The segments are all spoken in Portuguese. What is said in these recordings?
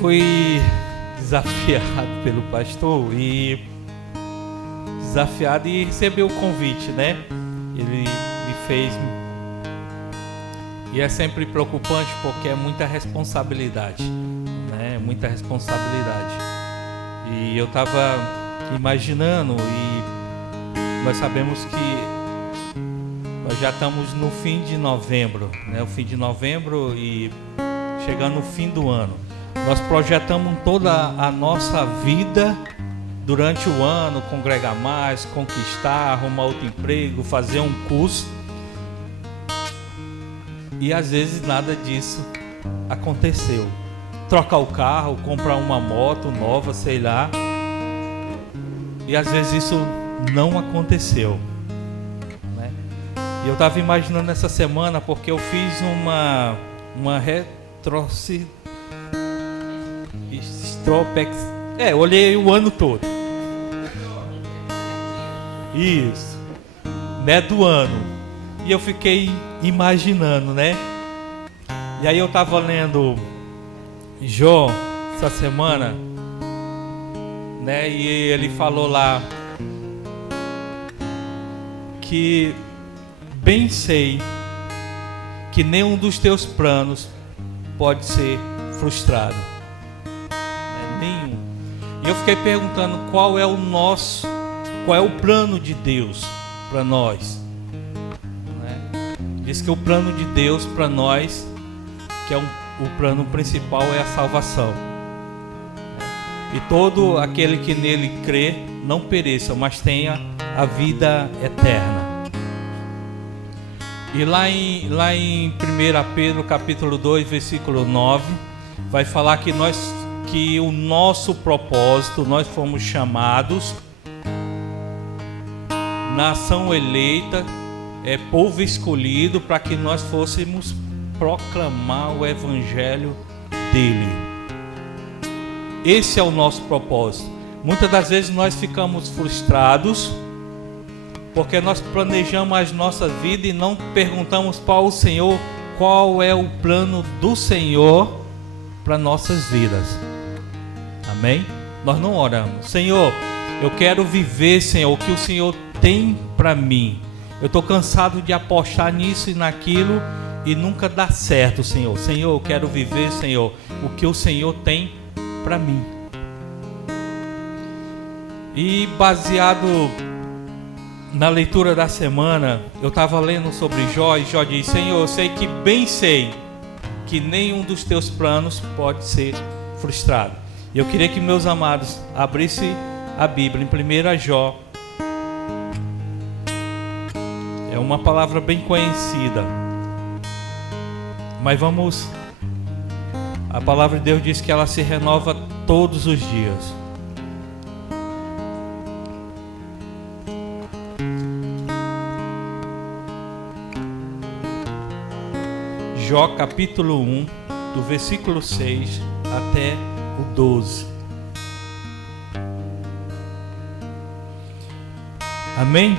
fui desafiado pelo pastor e recebi o convite, né? Ele me fez, e é sempre preocupante porque é muita responsabilidade, né? Muita responsabilidade. E eu estava imaginando, e nós sabemos que nós já estamos no fim de novembro, né? O fim de novembro e chegando no fim do ano. Nós projetamos toda a nossa vida durante o ano, congregar mais, conquistar, arrumar outro emprego, fazer um curso. E às vezes nada disso aconteceu. Trocar o carro, comprar uma moto nova, sei lá. E às vezes isso não aconteceu, né? E eu estava imaginando essa semana porque eu fiz uma olhei o ano todo. Isso, né, do ano. E eu fiquei imaginando, né? E aí eu tava lendo Jó essa semana, né? E ele falou lá que bem sei que nenhum dos teus planos pode ser frustrado, né? Nenhum. E eu fiquei perguntando qual é o plano de Deus para nós, né? Diz que o plano de Deus para nós, que é o plano principal, é a salvação, e todo aquele que nele crê não pereça, mas tenha a vida eterna. E lá em 1 Pedro capítulo 2, versículo 9, vai falar que o nosso propósito, nós fomos chamados, nação eleita, povo escolhido, para que nós fôssemos proclamar o evangelho dele. Esse é o nosso propósito. Muitas das vezes nós ficamos frustrados porque nós planejamos a nossa vida e não perguntamos para o Senhor qual é o plano do Senhor para nossas vidas. Amém? Nós não oramos: Senhor, eu quero viver, Senhor, o que o Senhor tem para mim. Eu estou cansado de apostar nisso e naquilo e nunca dá certo, Senhor. Senhor, eu quero viver, Senhor, o que o Senhor tem para mim. E baseado na leitura da semana, eu estava lendo sobre Jó, e Jó diz: Senhor, eu sei que nenhum dos teus planos pode ser frustrado. E eu queria que meus amados abrissem a Bíblia em 1 Jó. É uma palavra bem conhecida, mas a palavra de Deus diz que ela se renova todos os dias. Jó capítulo 1, do versículo 6 até o 12. Amém?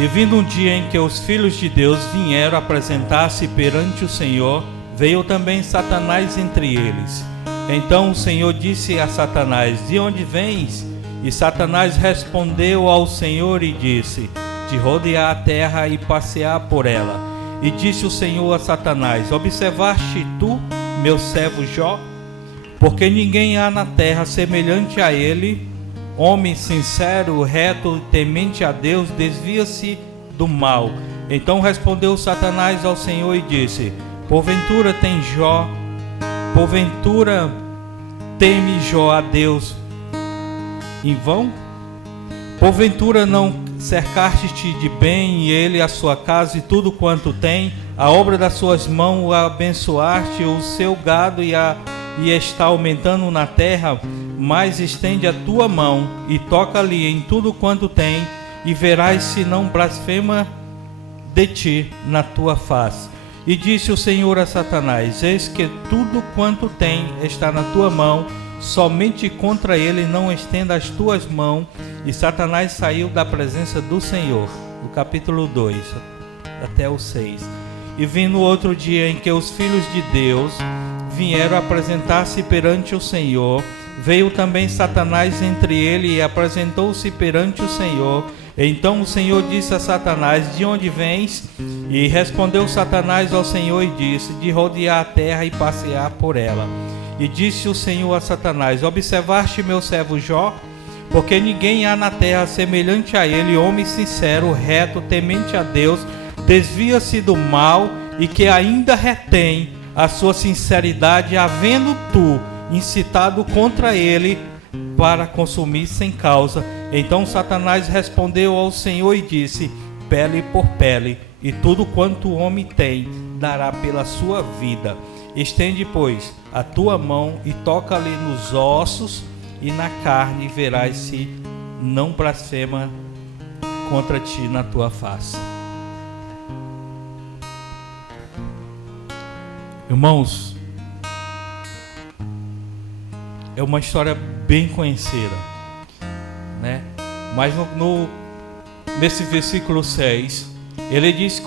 E vindo um dia em que os filhos de Deus vieram apresentar-se perante o Senhor, veio também Satanás entre eles. Então o Senhor disse a Satanás: de onde vens? E Satanás respondeu ao Senhor e disse: de rodear a terra e passear por ela. E disse o Senhor a Satanás: observaste tu, meu servo Jó? Porque ninguém há na terra semelhante a ele, homem sincero, reto, temente a Deus, desvia-se do mal. Então respondeu Satanás ao Senhor e disse: porventura teme Jó a Deus em vão? Porventura não cercaste-te de bem, e ele, a sua casa e tudo quanto tem, a obra das suas mãos, o abençoaste, o seu gado e está aumentando na terra? Mas estende a tua mão e toca-lhe em tudo quanto tem, e verás se não blasfema de ti na tua face. E disse o Senhor a Satanás: eis que tudo quanto tem está na tua mão, somente contra ele não estenda as tuas mãos. E Satanás saiu da presença do Senhor. Do capítulo 2 até o 6. E vindo outro dia em que os filhos de Deus vieram apresentar-se perante o Senhor. Veio também Satanás entre ele e apresentou-se perante o Senhor. Então o Senhor disse a Satanás: de onde vens? E respondeu Satanás ao Senhor e disse: de rodear a terra e passear por ela. E disse o Senhor a Satanás: observaste meu servo Jó? Porque ninguém há na terra semelhante a ele, homem sincero, reto, temente a Deus, desvia-se do mal e que ainda retém a sua sinceridade, havendo tu incitado contra ele para consumir sem causa. Então Satanás respondeu ao Senhor e disse: pele por pele, e tudo quanto o homem tem dará pela sua vida. Estende, pois, a tua mão e toca-lhe nos ossos e na carne, e verás se não blasfema contra ti na tua face. Irmãos, é uma história bem conhecida, né? Mas nesse versículo 6, ele diz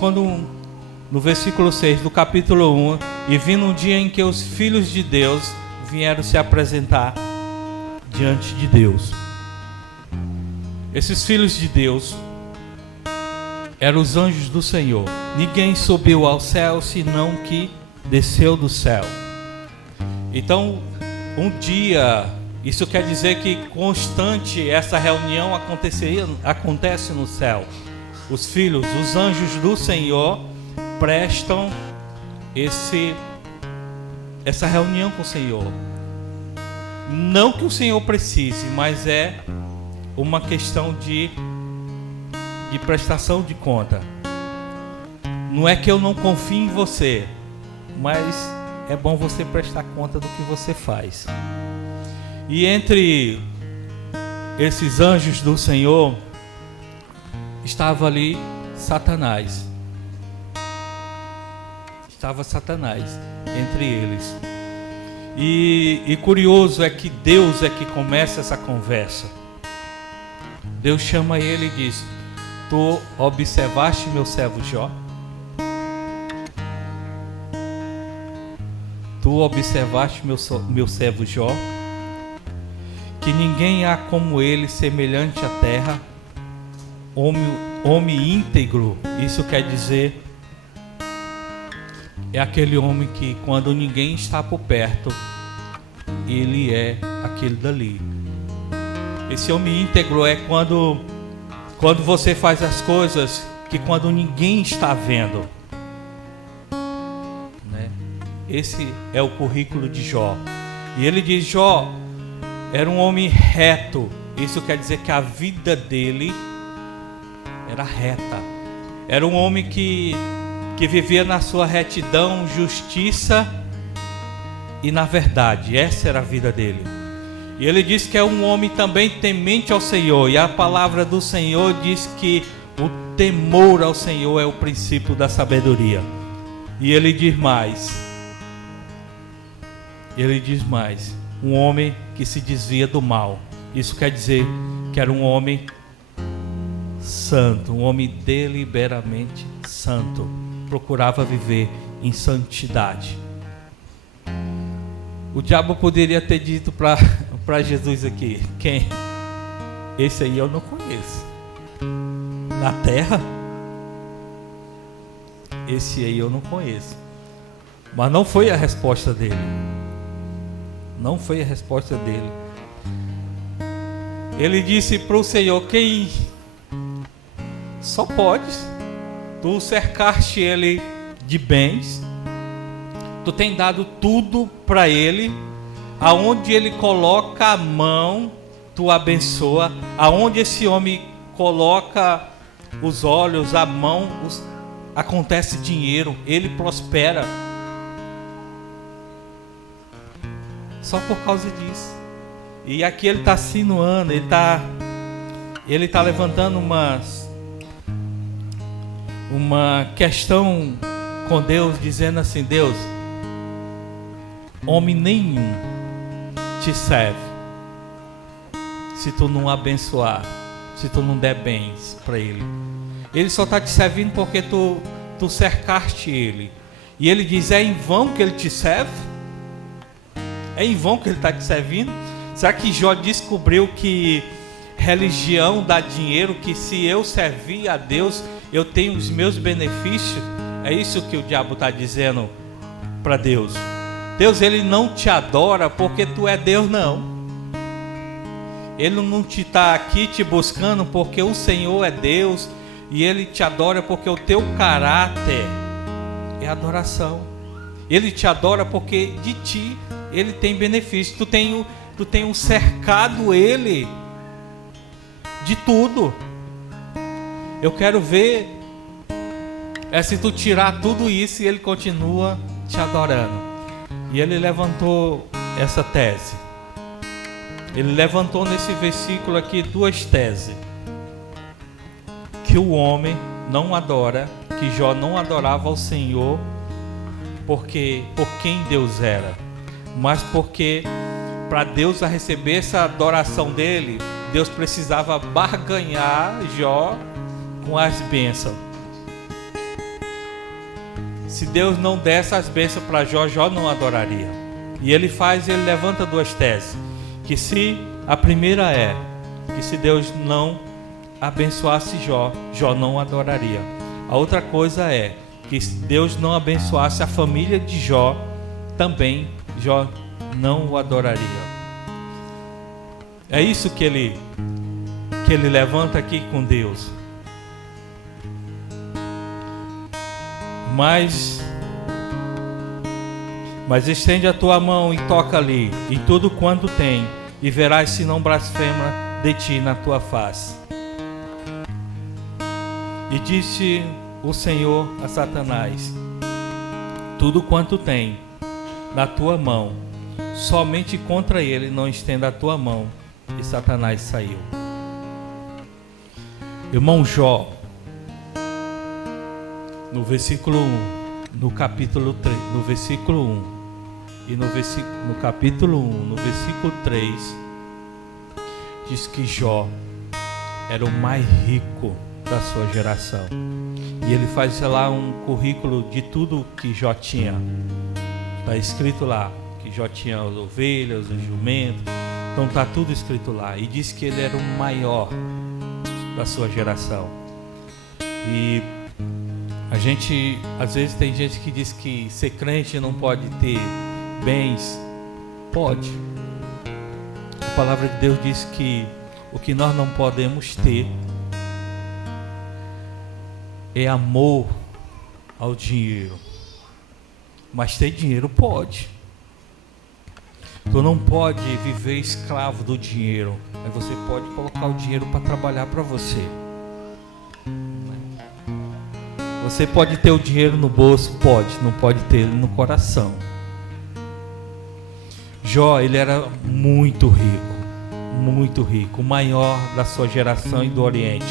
no versículo 6 do capítulo 1, e vindo um dia em que os filhos de Deus vieram se apresentar diante de Deus. Esses filhos de Deus eram os anjos do Senhor. Ninguém subiu ao céu senão que desceu do céu. Então, um dia, isso quer dizer que constante essa reunião acontece no céu. Os filhos, os anjos do Senhor prestam essa reunião com o Senhor. Não que o Senhor precise, mas é uma questão de prestação de conta. Não é que eu não confio em você, mas é bom você prestar conta do que você faz. E entre esses anjos do Senhor estava ali Satanás. Estava Satanás entre eles. E curioso é que Deus é que começa essa conversa. Deus chama ele e diz: tu observaste meu servo Jó? Tu observaste meu servo Jó? Que ninguém há como ele, semelhante à terra, homem íntegro. Isso quer dizer, é aquele homem que quando ninguém está por perto, ele é aquele dali. Esse homem íntegro é quando você faz as coisas que quando ninguém está vendo, né? Esse é o currículo de Jó. E ele diz: Jó era um homem reto. Isso quer dizer que a vida dele era reta. Era um homem que vivia na sua retidão, justiça e na verdade. Essa era a vida dele. E ele diz que é um homem também temente ao Senhor. E a palavra do Senhor diz que o temor ao Senhor é o princípio da sabedoria. E ele diz mais. Um homem que se desvia do mal. Isso quer dizer que era um homem santo, um homem deliberadamente santo. Procurava viver em santidade. O diabo poderia ter dito para Jesus aqui: quem? Esse aí eu não conheço. Na terra? Esse aí eu não conheço. Mas não foi a resposta dele. Não foi a resposta dele. Ele disse para o Senhor: quem? Só podes. Tu cercaste ele de bens. Tu tem dado tudo para ele. Aonde ele coloca a mão, tu abençoa. Aonde esse homem coloca os olhos, a mão, acontece dinheiro. Ele prospera. Só por causa disso. E aqui ele está insinuando, ele tá levantando uma questão com Deus, dizendo assim: Deus, homem nenhum te serve se tu não abençoar, se tu não der bens para ele. Ele só está te servindo porque tu cercaste ele. E ele diz: é em vão que ele te serve? É em vão que ele está te servindo? Será que Jó descobriu que religião dá dinheiro, que se eu servir a Deus, eu tenho os meus benefícios? É isso que o diabo está dizendo para Deus. Deus, ele não te adora porque tu é Deus, não. Ele não te está aqui te buscando porque o Senhor é Deus, e ele te adora porque o teu caráter é adoração. Ele te adora porque de ti ele tem benefício. Tu tem cercado ele de tudo. Eu quero ver se tu tirar tudo isso e ele continua te adorando. E ele levantou essa tese. Ele levantou nesse versículo aqui duas teses. Que o homem não adora, que Jó não adorava ao Senhor por quem Deus era, mas porque para Deus receber essa adoração dele, Deus precisava barganhar Jó com as bênçãos. Se Deus não desse as bênçãos para Jó, Jó não adoraria. E ele levanta duas teses. Que se a primeira é que se Deus não abençoasse Jó, Jó não adoraria. A outra coisa é que se Deus não abençoasse a família de Jó, também Jó não o adoraria. É isso que ele levanta aqui com Deus. Mas estende a tua mão e toca ali em tudo quanto tem, e verás se não blasfema de ti na tua face. E disse o Senhor a Satanás: tudo quanto tem na tua mão, somente contra ele não estenda a tua mão. E Satanás saiu. Irmão Jó, no versículo 1, no capítulo 3, no versículo 1 e no capítulo 1, no versículo 3, diz que Jó era o mais rico da sua geração. E ele faz lá um currículo de tudo que Jó tinha. Está escrito lá que Jó tinha as ovelhas, os jumentos. Então está tudo escrito lá. E diz que ele era o maior da sua geração. E a gente, às vezes tem gente que diz que ser crente não pode ter bens. Pode. A palavra de Deus diz que o que nós não podemos ter é amor ao dinheiro. Mas ter dinheiro pode. Tu não pode viver escravo do dinheiro. Mas você pode colocar o dinheiro para trabalhar para você. Você pode ter o dinheiro no bolso? Pode. Não pode ter ele no coração. Jó, ele era muito rico, o maior da sua geração e do Oriente.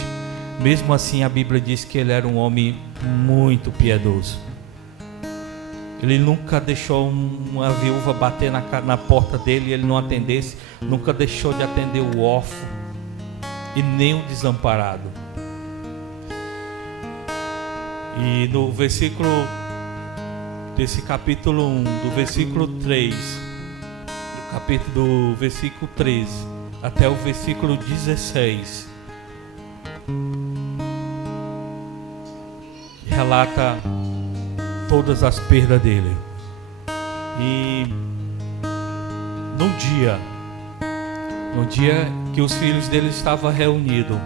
Mesmo assim, a Bíblia diz que ele era um homem muito piedoso. Ele nunca deixou uma viúva bater na porta dele e ele não atendesse. Nunca deixou de atender o órfão e nem o desamparado. E no versículo desse capítulo 1, do versículo 3, do versículo 13 até o versículo 16, relata todas as perdas dele. E no dia que os filhos dele estavam reunidos,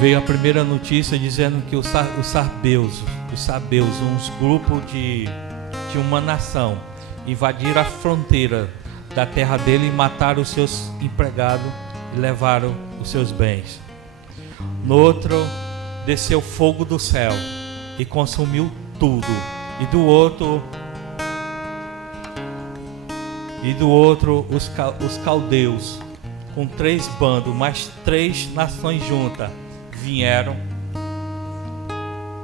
veio a primeira notícia dizendo que os sabeus, uns grupos de uma nação, invadiram a fronteira da terra dele e mataram os seus empregados e levaram os seus bens. No outro, desceu fogo do céu e consumiu tudo. E do outro os caldeus, com 3 bandos, mais 3 nações juntas, vieram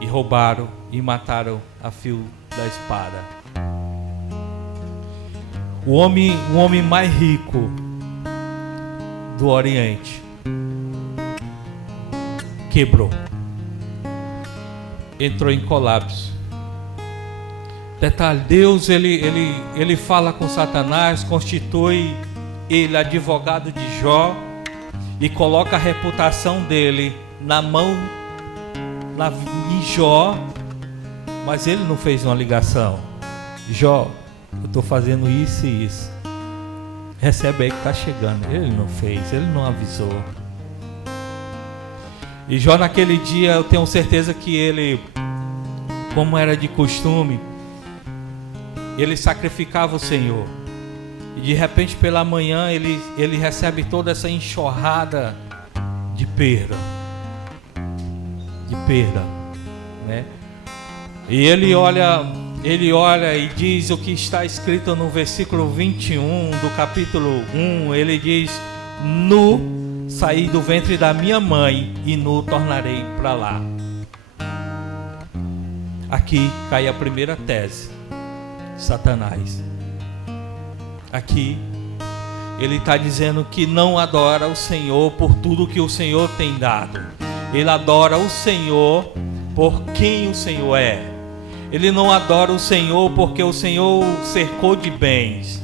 e roubaram e mataram a fio da espada. O homem mais rico do Oriente quebrou, entrou em colapso. Detalhe, Deus ele fala com Satanás, constitui ele advogado de Jó e coloca a reputação dele na mão de Jó, mas ele não fez uma ligação. Jó, eu estou fazendo isso e isso, recebe aí que está chegando. Ele não fez, ele não avisou. E Jó naquele dia, eu tenho certeza que ele, como era de costume, ele sacrificava o Senhor. E de repente pela manhã ele recebe toda essa enxurrada de perda. Né? E ele olha e diz o que está escrito no versículo 21 do capítulo 1. Ele diz: nu saí do ventre da minha mãe e nu tornarei para lá. Aqui cai a primeira tese de Satanás. Aqui ele está dizendo que não adora o Senhor por tudo que o Senhor tem dado. Ele adora o Senhor por quem o Senhor é. Ele não adora o Senhor porque o Senhor o cercou de bens.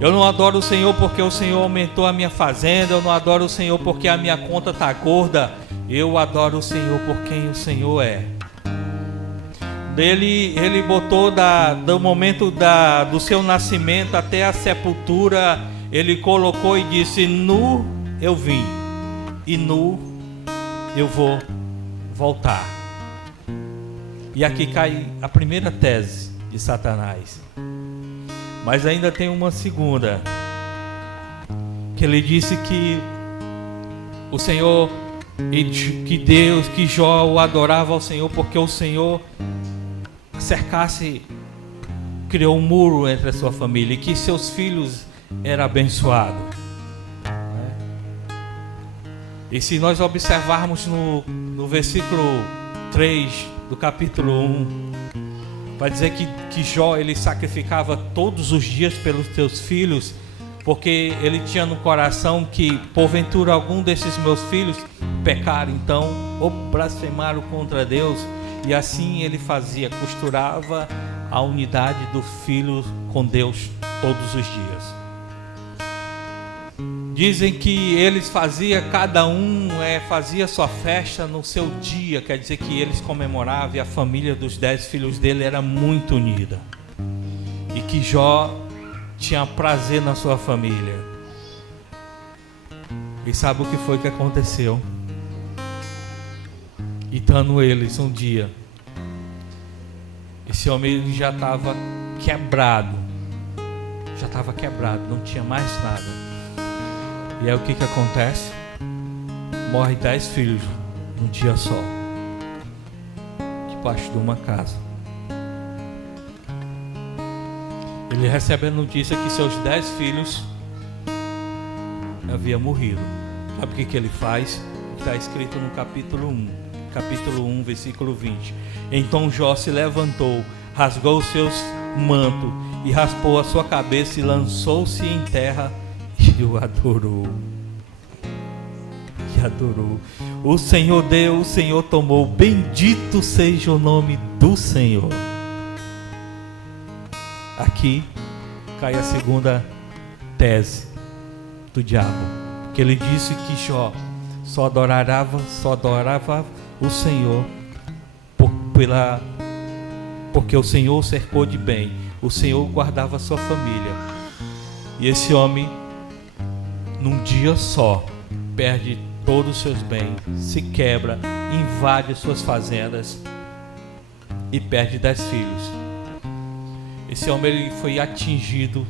Eu não adoro o Senhor porque o Senhor aumentou a minha fazenda. Eu não adoro o Senhor porque a minha conta está gorda. Eu adoro o Senhor por quem o Senhor é. Ele botou do momento do seu nascimento até a sepultura, ele colocou e disse: nu eu vim e nu eu vou voltar. E aqui cai a primeira tese de Satanás. Mas ainda tem uma segunda, que ele disse que o Senhor, que Jó o adorava ao Senhor porque o Senhor criou um muro entre a sua família e que seus filhos eram abençoados. E se nós observarmos no versículo 3 do capítulo 1, vai dizer que Jó ele sacrificava todos os dias pelos seus filhos, porque ele tinha no coração que porventura algum desses meus filhos pecaram então ou blasfemaram contra Deus. E assim ele fazia, costurava a unidade do filho com Deus todos os dias. Dizem que eles faziam, cada um fazia sua festa no seu dia, quer dizer que eles comemoravam e a família dos 10 filhos dele era muito unida. E que Jó tinha prazer na sua família. E sabe o que foi que aconteceu? E estando eles um dia, esse homem ele já estava quebrado, não tinha mais nada. E aí o que acontece? Morre 10 filhos num dia só, debaixo de uma casa. Ele recebe a notícia que seus 10 filhos haviam morrido. Sabe o que ele faz? Está escrito no capítulo 1, versículo 20. Então Jó se levantou, rasgou os seus mantos e raspou a sua cabeça e lançou-se em terra e o adorou. O Senhor deu, o Senhor tomou, bendito seja o nome do Senhor. Aqui cai a segunda tese do diabo, que ele disse que Jó só adorava o Senhor porque o Senhor o cercou de bem, o Senhor guardava a sua família. E esse homem, num dia só, perde todos os seus bens, se quebra, invade suas fazendas e perde 10 filhos. Esse homem ele foi atingido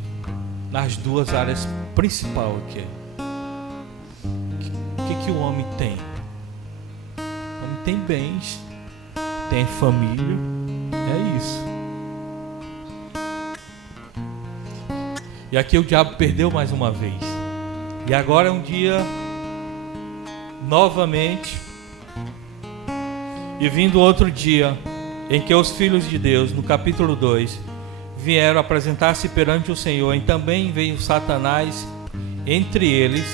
nas duas áreas principais aqui. O que o homem tem? O homem tem bens, tem família, é isso. E aqui o diabo perdeu mais uma vez. E agora é um dia novamente, e vindo outro dia em que os filhos de Deus, no capítulo 2, vieram apresentar-se perante o Senhor, e também veio Satanás entre eles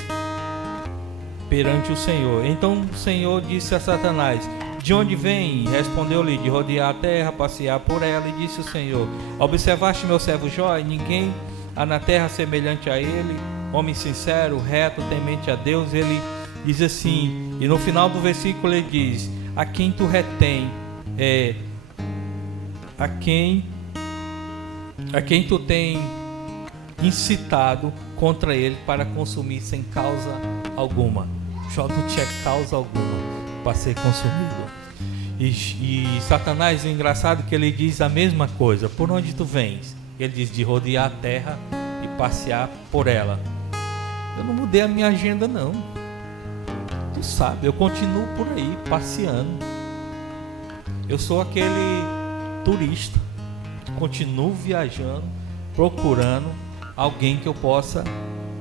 perante o Senhor. Então o Senhor disse a Satanás: De onde vem? Respondeu-lhe: de rodear a terra, passear por ela. E disse o Senhor: observaste meu servo Jó, e ninguém há na terra semelhante a ele, homem sincero, reto, temente a Deus. Ele diz assim, e no final do versículo ele diz: a quem tu retém, a quem tu tem incitado contra ele para consumir sem causa alguma. Jó não tinha causa alguma para ser consumido. E Satanás, o engraçado é que ele diz a mesma coisa: por onde tu vens? Ele diz: de rodear a terra e passear por ela. Eu não mudei a minha agenda não. Tu sabe, eu continuo por aí passeando. Eu sou aquele turista, continuo viajando, procurando alguém que eu possa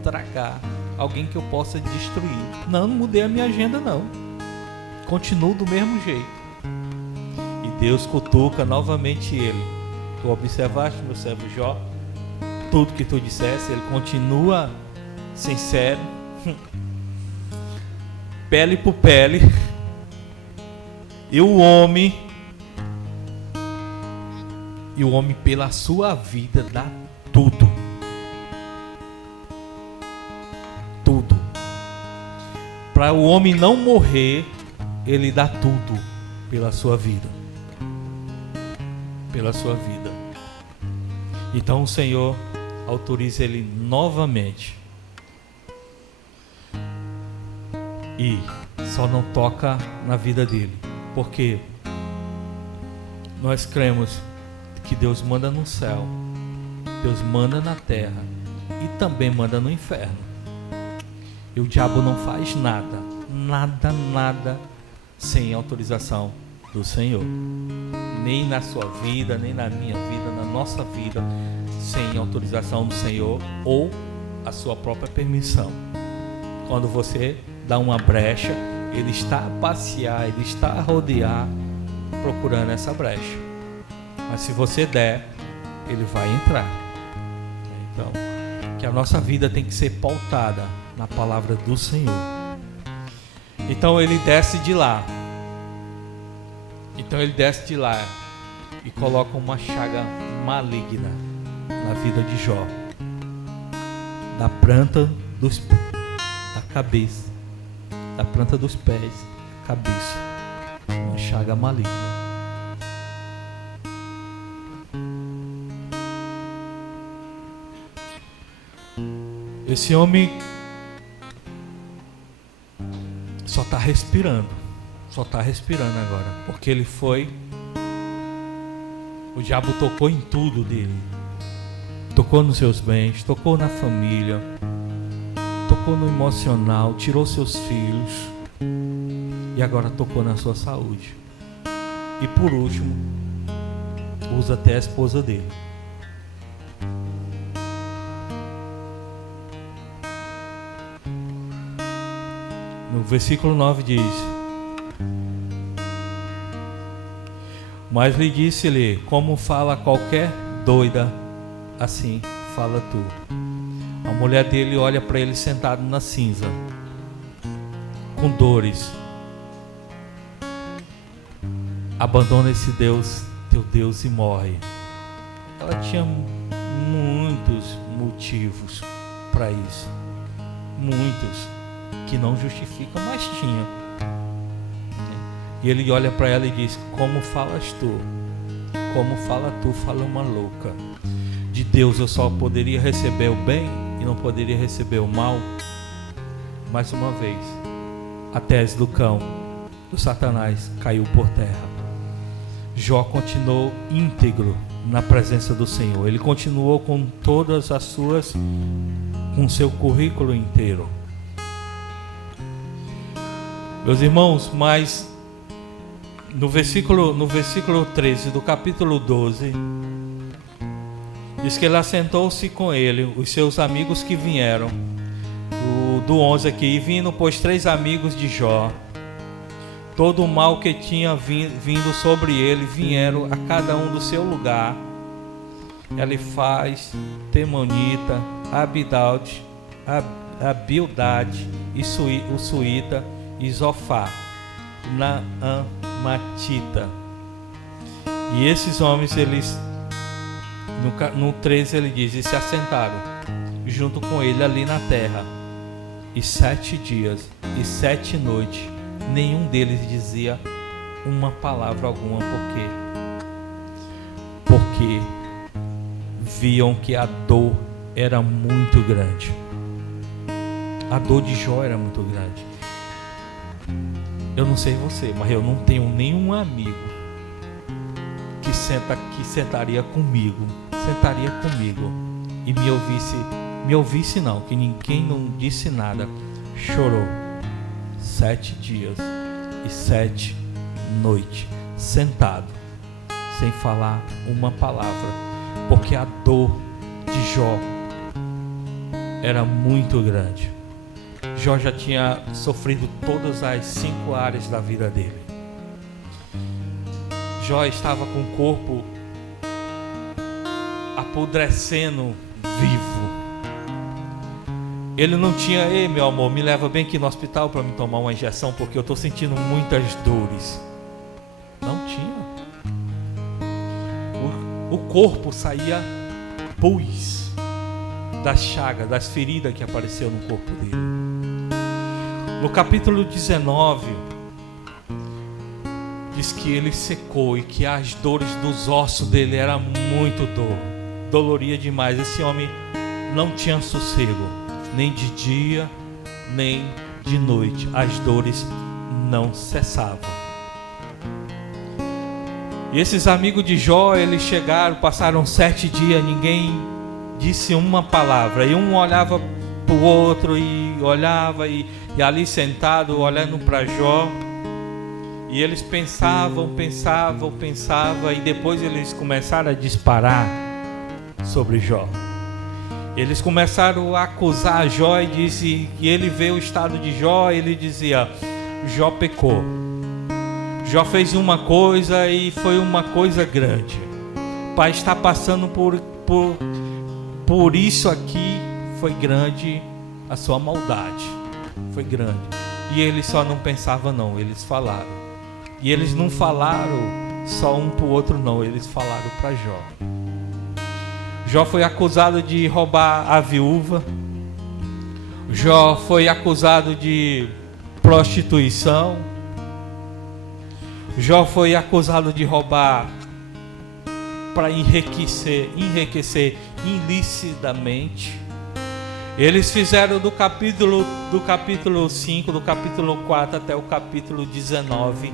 tragar, alguém que eu possa destruir. Não mudei a minha agenda não. Continuo do mesmo jeito. E Deus cutuca novamente ele: tu observaste meu servo Jó? Tudo que tu disseste. Ele continua sincero, pele por pele. E o homem pela sua vida dá tudo. Tudo. Para o homem não morrer, ele dá tudo pela sua vida. Pela sua vida. Então o Senhor autoriza ele novamente. E só não toca na vida dele. Porque nós cremos que Deus manda no céu, Deus manda na terra e também manda no inferno. E o diabo não faz nada, nada sem autorização do Senhor. Nem na sua vida, nem na minha vida, na nossa vida, sem autorização do Senhor ou a sua própria permissão. Quando você dá uma brecha, ele está a passear, ele está a rodear, procurando essa brecha. Mas se você der, ele vai entrar. Então, que a nossa vida tem que ser pautada na palavra do Senhor. Então ele desce de lá. E coloca uma chaga maligna na vida de Jó. Da planta da cabeça, da planta dos pés, cabeça. Uma chaga maligna. Esse homem só está respirando agora, porque ele foi, o diabo tocou em tudo dele, tocou nos seus bens, tocou na família, tocou no emocional, tirou seus filhos e agora tocou na sua saúde. E por último, usa até a esposa dele. No versículo 9 diz: mas lhe disse-lhe: como fala qualquer doida, assim fala tu. A mulher dele olha para ele sentado na cinza, com dores. Abandona esse Deus, teu Deus, e morre. Ela tinha muitos motivos para isso, muitos que não justificam, mas tinha. E ele olha para ela e diz: como falas tu? Como fala tu? Fala uma louca. De Deus eu só poderia receber o bem e não poderia receber o mal. Mais uma vez, a tese do cão, do Satanás, caiu por terra. Jó continuou íntegro na presença do Senhor. Ele continuou com todas as suas, com seu currículo inteiro. Meus irmãos, mas no versículo 13 do capítulo 12, diz que ele assentou-se com ele, os seus amigos que vieram, do 11 aqui, e vindo, pois 3 amigos de Jó, todo o mal que tinha vindo sobre ele, vieram a cada um do seu lugar. Elifaz, Temanita, Abildade, e o Suíta, e Zofá, Naã, Matita. E esses homens, eles, no 13 ele diz, e se assentaram junto com ele ali na terra, e 7 dias e 7 noites, nenhum deles dizia uma palavra alguma, porque viam que a dor era muito grande. A dor de Jó era muito grande. Eu não sei você, mas eu não tenho nenhum amigo que sentaria comigo e me ouvisse não, que ninguém não disse nada. Chorou 7 dias e 7 noites, sentado, sem falar uma palavra, porque a dor de Jó era muito grande. Jó já tinha sofrido todas as 5 áreas da vida dele. Jó estava com o corpo apodrecendo vivo. Ele não tinha, ei meu amor, me leva bem aqui no hospital para me tomar uma injeção, porque eu estou sentindo muitas dores. Não tinha. O corpo saía pus das chagas, das feridas que apareceu no corpo dele. No capítulo 19, diz que ele secou e que as dores dos ossos dele eram muito doloria demais. Esse homem não tinha sossego, nem de dia, nem de noite. As dores não cessavam. E esses amigos de Jó, eles chegaram, passaram 7 dias, ninguém disse uma palavra. E um olhava para o outro e olhava e ali sentado, olhando para Jó. E eles pensavam, e depois eles começaram a disparar sobre Jó. Eles começaram a acusar Jó e disse que ele vê o estado de Jó, ele dizia, Jó pecou. Jó fez uma coisa e foi uma coisa grande. Pai está passando por isso aqui, foi grande a sua maldade. Foi grande. E eles só não pensavam não, eles falaram. E eles não falaram só um para o outro não, eles falaram para Jó. Jó foi acusado de roubar a viúva. Jó foi acusado de prostituição. Jó foi acusado de roubar para enriquecer ilicitamente. Eles fizeram do capítulo 5, do capítulo 4 até o capítulo 19,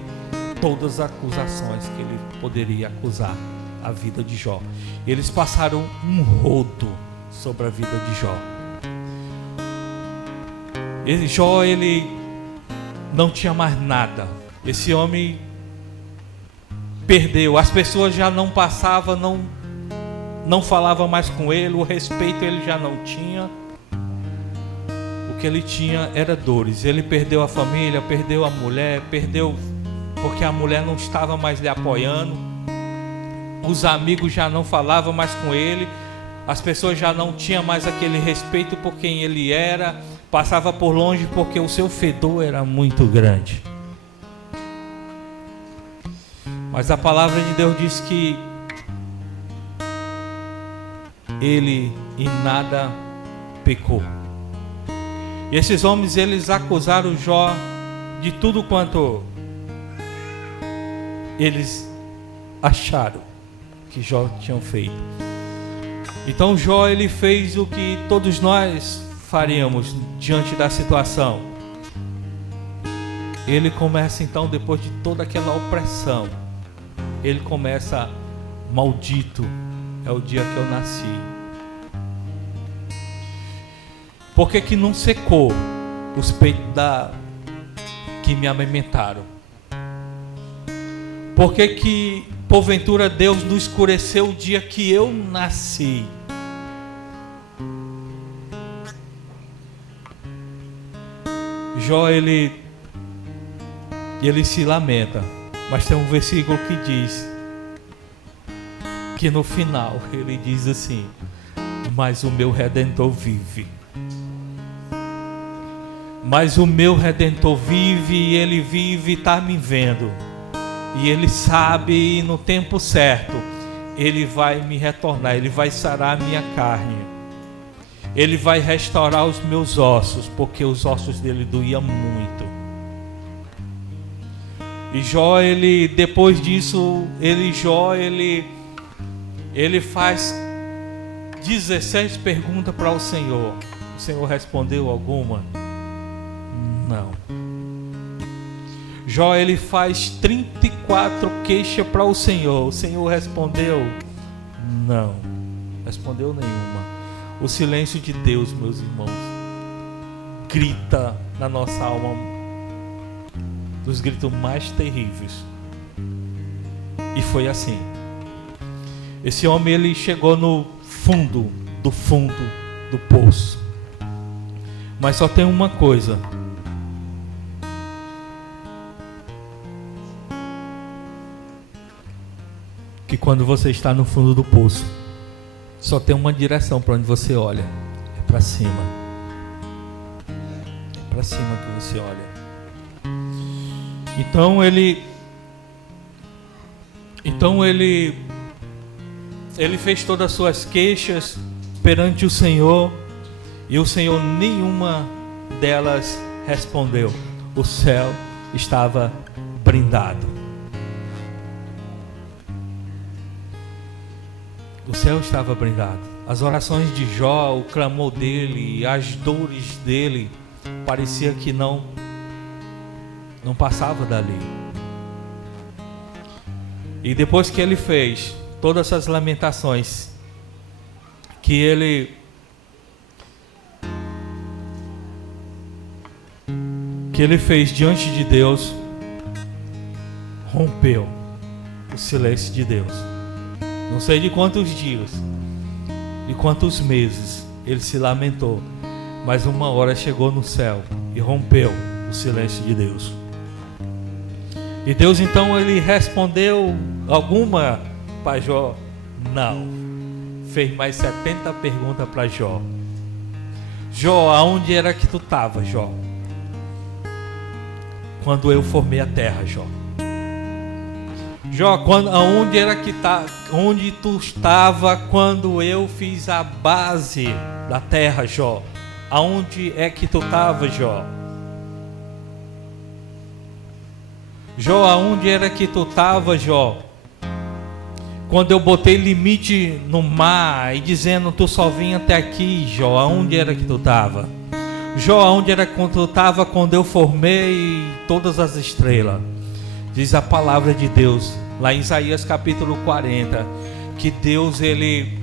todas as acusações que ele poderia acusar a vida de Jó. Eles passaram um rodo sobre a vida de Jó. Jó, ele não tinha mais nada. Esse homem perdeu. As pessoas já não passavam, não falavam mais com ele. O respeito ele já não tinha. O que ele tinha era dores. Ele perdeu a família, perdeu a mulher, perdeu porque a mulher não estava mais lhe apoiando. Os amigos já não falavam mais com ele. As pessoas já não tinham mais aquele respeito por quem ele era. Passava por longe porque o seu fedor era muito grande. Mas a palavra de Deus diz que ele em nada pecou. E esses homens, eles acusaram Jó de tudo quanto eles acharam que Jó tinha feito. Então Jó, ele fez o que todos nós faríamos diante da situação. Ele começa então, depois de toda aquela opressão, ele começa, maldito é o dia que eu nasci. Por que não secou os peitos que me amamentaram? Por que porventura Deus não escureceu o dia que eu nasci? Jó, ele se lamenta, mas tem um versículo que diz que no final ele diz assim: mas o meu Redentor vive. Mas o meu Redentor vive, e ele vive e está me vendo. E Ele sabe, no tempo certo, Ele vai me retornar, Ele vai sarar a minha carne. Ele vai restaurar os meus ossos, porque os ossos dele doíam muito. E Jó, depois disso, ele faz 16 perguntas para o Senhor. O Senhor respondeu alguma? Não. Jó, ele faz 34 queixas para o Senhor. O Senhor respondeu? Não. Respondeu nenhuma. O silêncio de Deus, meus irmãos, grita na nossa alma dos gritos mais terríveis. E foi assim. Esse homem, ele chegou no fundo do poço. Mas só tem uma coisa. Que quando você está no fundo do poço, só tem uma direção para onde você olha. É para cima. É para cima que você olha. Então ele fez todas as suas queixas perante o Senhor, e o Senhor nenhuma delas respondeu. O céu estava brindado. O céu estava brindado. As orações de Jó, o clamor dele, as dores dele, parecia que não passava dali. E depois que ele fez todas essas lamentações, que ele fez diante de Deus, rompeu o silêncio de Deus. Não sei de quantos dias, de quantos meses ele se lamentou, mas uma hora chegou no céu e rompeu o silêncio de Deus. E Deus então ele respondeu alguma para Jó? Não. Fez mais 70 perguntas para Jó. Jó, aonde era que tu estava, Jó? Quando eu formei a terra, Jó. Jó, onde tu estava quando eu fiz a base da terra, Jó? Aonde é que tu estava, Jó? Jó, aonde era que tu estava, Jó? Quando eu botei limite no mar e dizendo tu só vinha até aqui, Jó, aonde era que tu estava? Jó, aonde era que tu estava quando eu formei todas as estrelas? Diz a palavra de Deus, lá em Isaías capítulo 40, que Deus, ele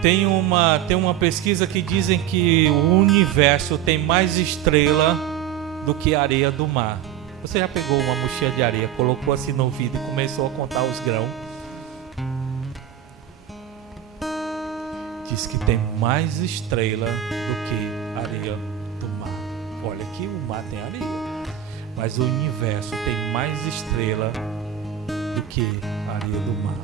tem uma pesquisa que dizem que o universo tem mais estrela do que a areia do mar. Você já pegou uma mochila de areia, colocou assim no ouvido e começou a contar os grãos? Diz que tem mais estrela do que areia do mar. Olha que o mar tem areia, mas o universo tem mais estrela do que a areia do mar.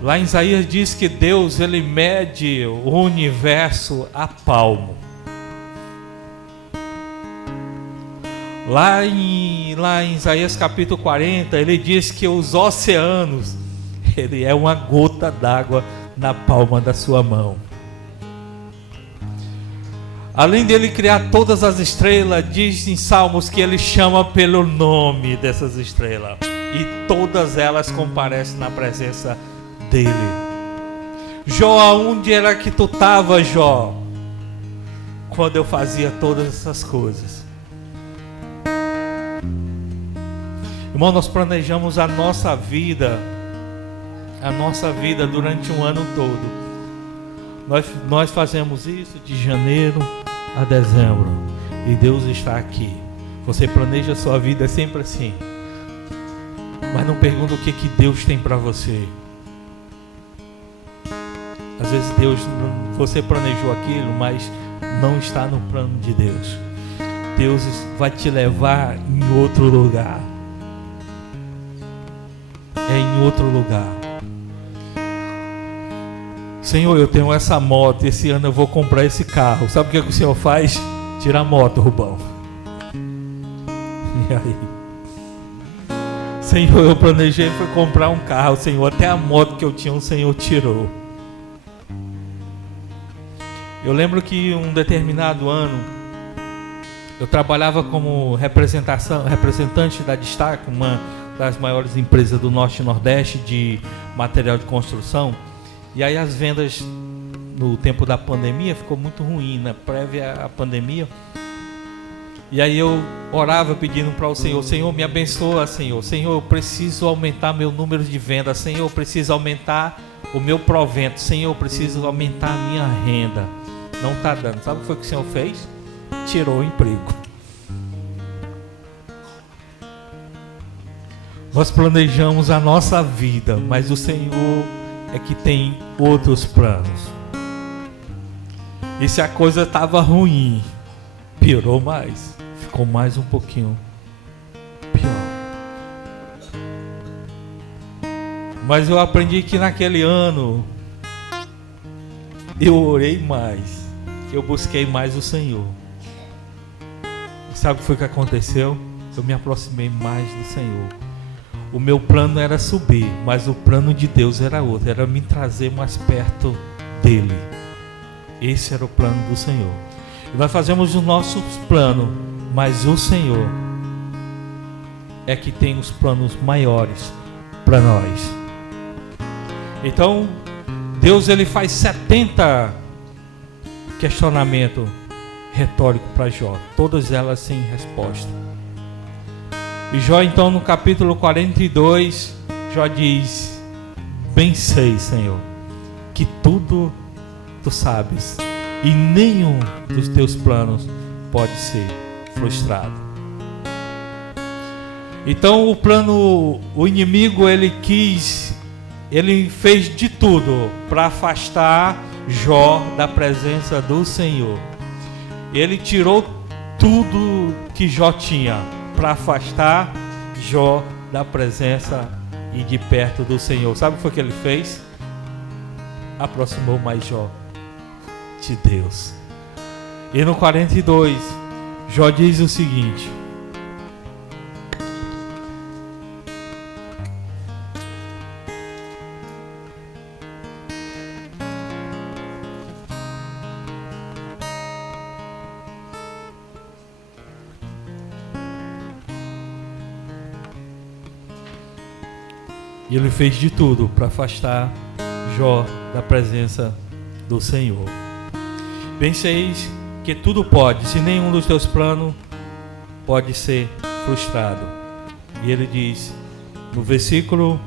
Lá em Isaías diz que Deus, ele mede o universo a palmo. Lá em Isaías capítulo 40, ele diz que os oceanos, ele é uma gota d'água na palma da sua mão. Além dele criar todas as estrelas, diz em Salmos que ele chama pelo nome dessas estrelas. E todas elas comparecem na presença dele. Jó, aonde era que tu estava, Jó? Quando eu fazia todas essas coisas. Irmão, nós planejamos a nossa vida durante um ano todo. Nós fazemos isso de janeiro a dezembro, e Deus está aqui. Você planeja a sua vida sempre assim, mas não pergunta o que Deus tem para você. Às vezes você planejou aquilo, mas não está no plano de Deus. Deus vai te levar em outro lugar. É em outro lugar. Senhor, eu tenho essa moto, esse ano eu vou comprar esse carro. Sabe o que o Senhor faz? Tira a moto, Rubão. E aí? Senhor, eu planejei foi comprar um carro, Senhor, até a moto que eu tinha, o Senhor tirou. Eu lembro que um determinado ano, eu trabalhava como representante da Destaque, uma das maiores empresas do Norte e Nordeste de material de construção. E aí as vendas no tempo da pandemia ficou muito ruim, né? Prévia à pandemia. E aí eu orava pedindo para o Senhor, Senhor, me abençoa, Senhor. Senhor, eu preciso aumentar meu número de vendas. Senhor, eu preciso aumentar o meu provento. Senhor, eu preciso aumentar a minha renda. Não está dando. Sabe o que foi que o Senhor fez? Tirou o emprego. Nós planejamos a nossa vida, mas o Senhor é que tem outros planos. E se a coisa estava ruim, piorou mais. Ficou mais um pouquinho pior. Mas eu aprendi que naquele ano eu orei mais, eu busquei mais o Senhor. E sabe o que foi que aconteceu? Eu me aproximei mais do Senhor. O meu plano era subir, mas o plano de Deus era outro, era me trazer mais perto dele. Esse era o plano do Senhor. E nós fazemos os nossos planos, mas o Senhor é que tem os planos maiores para nós. Então, Deus ele faz 70 questionamentos retóricos para Jó, todas elas sem resposta. E Jó então no capítulo 42, Jó diz: bem sei, Senhor, que tudo tu sabes, e nenhum dos teus planos pode ser frustrado. Então o inimigo ele fez de tudo para afastar Jó da presença do Senhor. Ele tirou tudo que Jó tinha para afastar Jó da presença e de perto do Senhor. Sabe o que foi que ele fez? Aproximou mais Jó de Deus. E no 42, Jó diz o seguinte: e ele fez de tudo para afastar Jó da presença do Senhor. Penseis que tudo pode, se nenhum dos teus planos pode ser frustrado. E ele diz no versículo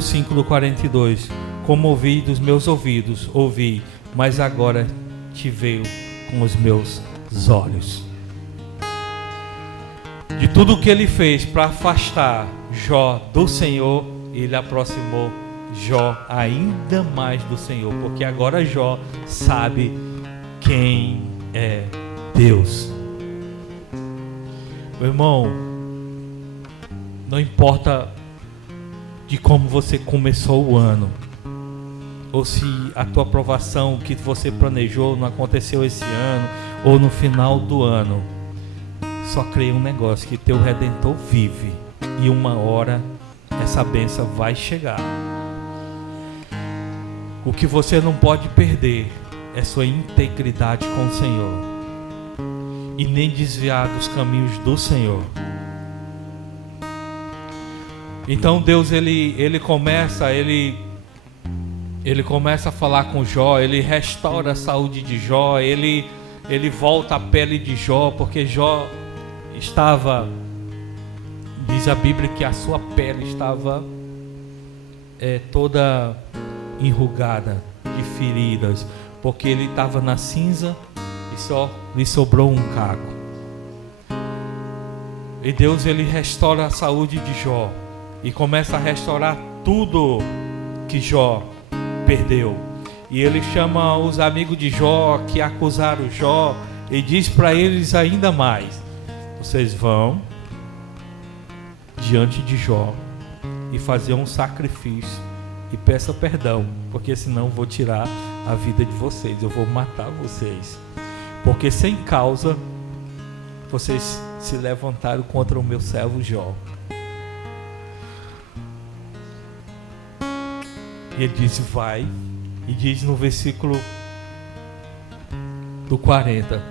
5 do 42: como ouvi dos meus ouvidos, ouvi, mas agora te veio com os meus olhos. De tudo que ele fez para afastar Jó do Senhor, ele aproximou Jó ainda mais do Senhor, porque agora Jó sabe quem é Deus. Meu irmão, não importa de como você começou o ano, ou se a tua aprovação, o que você planejou não aconteceu esse ano, ou no final do ano, só creia um negócio, que teu Redentor vive, e uma hora essa bênção vai chegar. O que você não pode perder é sua integridade com o Senhor, e nem desviar dos caminhos do Senhor. Então Deus ele começa a falar com Jó, ele restaura a saúde de Jó, ele volta a pele de Jó, porque Jó estava, diz a Bíblia que a sua pele estava toda enrugada de feridas, porque ele estava na cinza e só lhe sobrou um caco. E Deus ele restaura a saúde de Jó e começa a restaurar tudo que Jó perdeu. E ele chama os amigos de Jó que acusaram Jó e diz para eles ainda mais: vocês vão diante de Jó e fazer um sacrifício e peça perdão, porque senão eu vou tirar a vida de vocês, eu vou matar vocês, porque sem causa vocês se levantaram contra o meu servo Jó. E ele diz, vai, e diz no versículo do 40,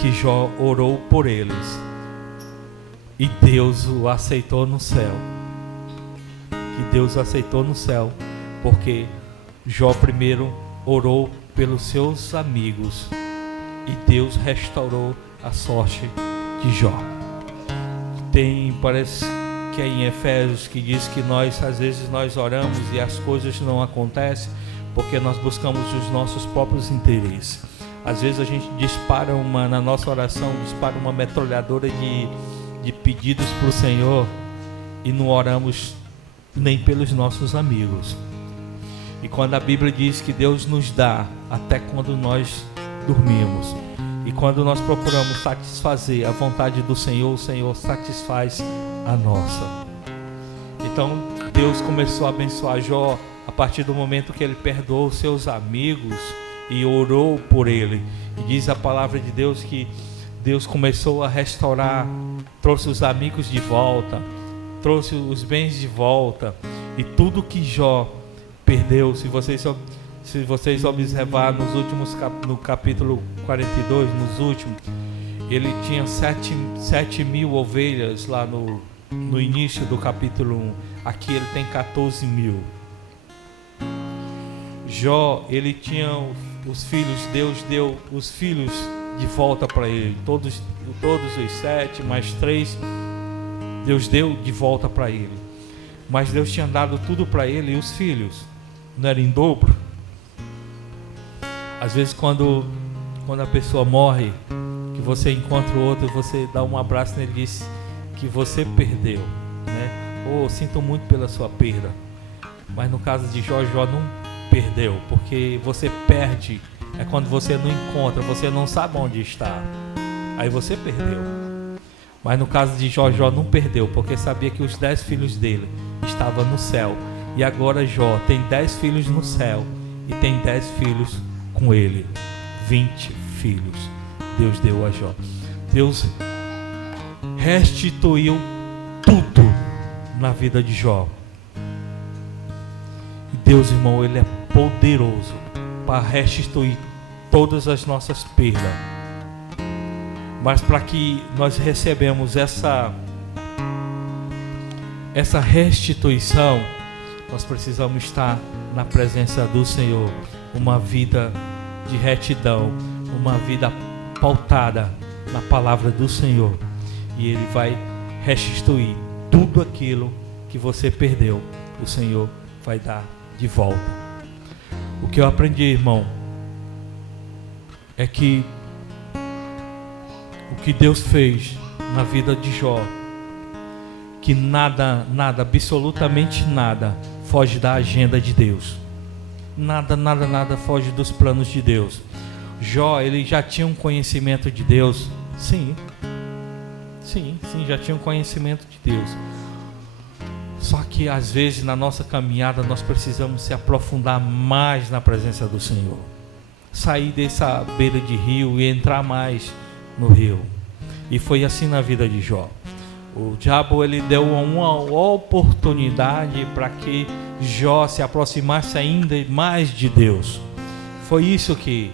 que Jó orou por eles, e Deus o aceitou no céu. Que Deus o aceitou no céu, porque Jó primeiro orou pelos seus amigos, e Deus restaurou a sorte de Jó. Parece que é em Efésios que diz que às vezes nós oramos e as coisas não acontecem porque nós buscamos os nossos próprios interesses. Às vezes a gente na nossa oração, dispara uma metralhadora de pedidos para o Senhor e não oramos nem pelos nossos amigos. E quando a Bíblia diz que Deus nos dá até quando nós dormimos, e quando nós procuramos satisfazer a vontade do Senhor, o Senhor satisfaz a nossa. Então Deus começou a abençoar Jó a partir do momento que ele perdoou os seus amigos e orou por ele. E diz a palavra de Deus que Deus começou a restaurar, trouxe os amigos de volta, trouxe os bens de volta, e tudo que Jó perdeu, se vocês observarem no capítulo 42, nos últimos, ele tinha 7.000 ovelhas lá no início do capítulo 1. Aqui ele tem 14.000. Jó, ele tinha os filhos, Deus deu os filhos de volta para ele, todos os 7 mais 3, Deus deu de volta para ele. Mas Deus tinha dado tudo para ele, e os filhos não era em dobro. Às vezes quando a pessoa morre, que você encontra o outro, você dá um abraço nele e diz que você perdeu, né? Ou sinto muito pela sua perda. Mas no caso de Jó não perdeu, porque você perde é quando você não encontra, você não sabe onde está, aí você perdeu. Mas no caso de Jó não perdeu, porque sabia que os 10 filhos dele estavam no céu, e agora Jó tem 10 filhos no céu e tem 10 filhos com ele, 20 filhos Deus deu a Jó. Deus restituiu tudo na vida de Jó. E Deus, irmão, ele é poderoso para restituir todas as nossas perdas. Mas para que nós recebamos essa restituição, nós precisamos estar na presença do Senhor, uma vida de retidão, uma vida pautada na palavra do Senhor, e Ele vai restituir tudo aquilo que você perdeu. O Senhor vai dar de volta. O que eu aprendi, irmão, é que o que Deus fez na vida de Jó, que nada, absolutamente nada foge da agenda de Deus. Nada foge dos planos de Deus. Jó, ele já tinha um conhecimento de Deus. Sim, já tinha um conhecimento de Deus. Só que às vezes na nossa caminhada nós precisamos se aprofundar mais na presença do Senhor. Sair dessa beira de rio e entrar mais no rio. E foi assim na vida de Jó. O diabo, ele deu uma oportunidade para que Jó se aproximasse ainda mais de Deus. Foi isso que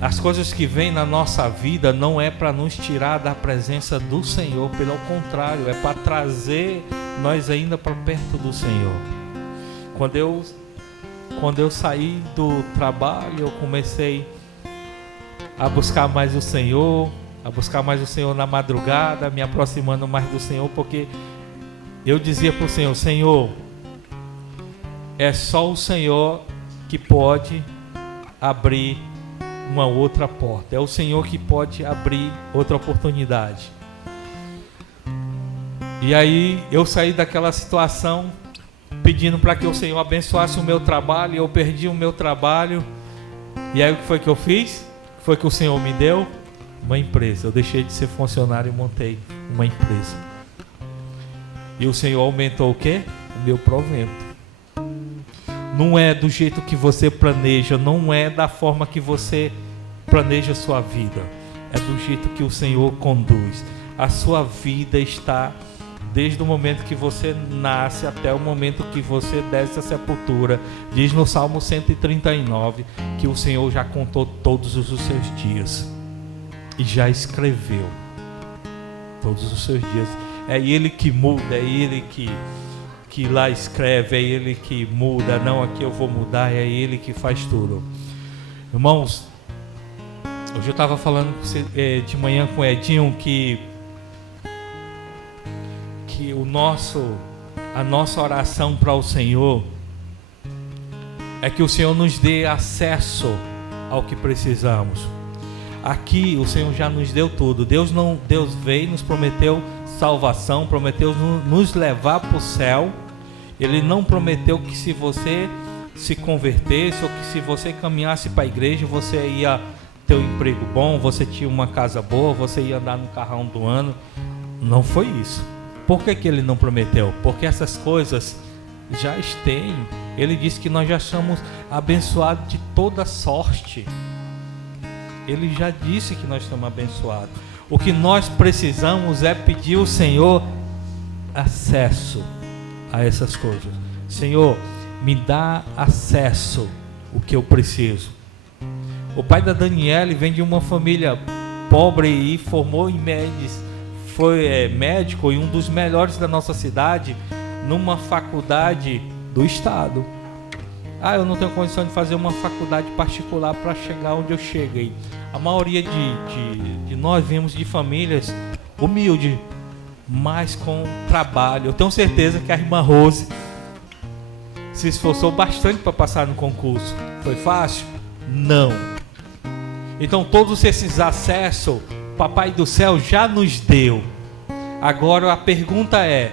as coisas que vêm na nossa vida não é para nos tirar da presença do Senhor, pelo contrário, é para trazer nós ainda para perto do Senhor. Quando eu saí do trabalho, eu comecei a buscar mais o Senhor, na madrugada, me aproximando mais do Senhor, porque eu dizia para o Senhor: Senhor, é só o Senhor que pode abrir uma outra porta, é o Senhor que pode abrir outra oportunidade. E aí eu saí daquela situação pedindo para que o Senhor abençoasse o meu trabalho, e eu perdi o meu trabalho. E aí o que foi que eu fiz? O que foi que o Senhor me deu? Uma empresa. Eu deixei de ser funcionário e montei uma empresa. E o Senhor aumentou o quê? O meu provento. Não é do jeito que você planeja, não é da forma que você planeja a sua vida. é do jeito que o Senhor conduz. A sua vida está desde o momento que você nasce até o momento que você desce a sepultura. Diz no Salmo 139 que o Senhor já contou todos os seus dias e já escreveu todos os seus dias. É Ele que muda, é Ele que lá escreve, é Ele que muda. Não, aqui eu vou mudar, é Ele que faz tudo. Irmãos, hoje eu estava falando de manhã com o Edinho que a nossa oração para o Senhor é que o Senhor nos dê acesso ao que precisamos. Aqui o Senhor já nos deu tudo. Deus veio, nos prometeu salvação, prometeu nos levar para o céu. Ele não prometeu que se você se convertesse ou que se você caminhasse para a igreja você ia ter um emprego bom, você tinha uma casa boa, você ia andar no carrão do ano. Não foi isso. Por que Ele não prometeu? Porque essas coisas já têm. Ele disse que nós já somos abençoados de toda sorte. Ele já disse que nós estamos abençoados. O que nós precisamos é pedir ao Senhor acesso a essas coisas. Senhor, me dá acesso o que eu preciso. O pai da Daniele vem de uma família pobre e formou em médios. Foi médico e um dos melhores da nossa cidade numa faculdade do estado. Eu não tenho condição de fazer uma faculdade particular para chegar onde eu cheguei. A maioria de nós viemos de famílias humildes, mas com trabalho. Eu tenho certeza que a irmã Rose se esforçou bastante para passar no concurso. Foi fácil? Não. Então todos esses acessos Papai do Céu já nos deu. Agora a pergunta é: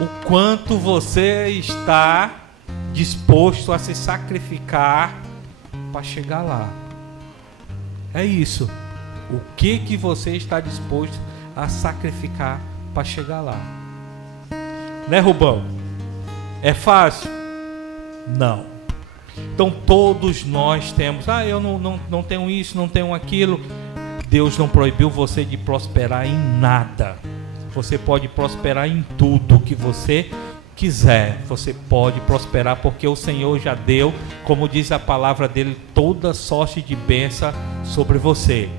o quanto você está disposto a se sacrificar para chegar lá? É isso. O que você está disposto a sacrificar para chegar lá? Né, Rubão? É fácil? Não. Então todos nós temos. Eu não tenho isso, não tenho aquilo. Deus não proibiu você de prosperar em nada. Você pode prosperar em tudo que você quiser. Você pode prosperar porque o Senhor já deu, como diz a palavra dele, toda sorte de bênção sobre você.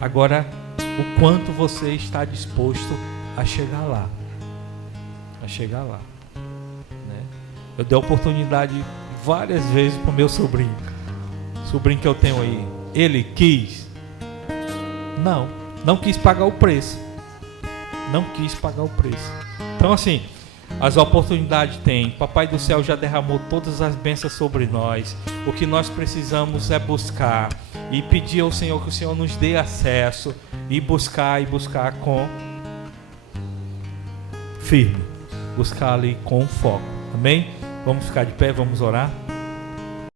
Agora, o quanto você está disposto a chegar lá? A chegar lá, né? Eu dei a oportunidade várias vezes para o meu sobrinho que eu tenho aí. Ele quis? Não quis pagar o preço. Não quis pagar o preço. Então assim, as oportunidades tem. Papai do Céu já derramou todas as bênçãos sobre nós. O que nós precisamos é buscar e pedir ao Senhor que o Senhor nos dê acesso e buscar com firme. Buscar ali com foco. Amém? Vamos ficar de pé, vamos orar.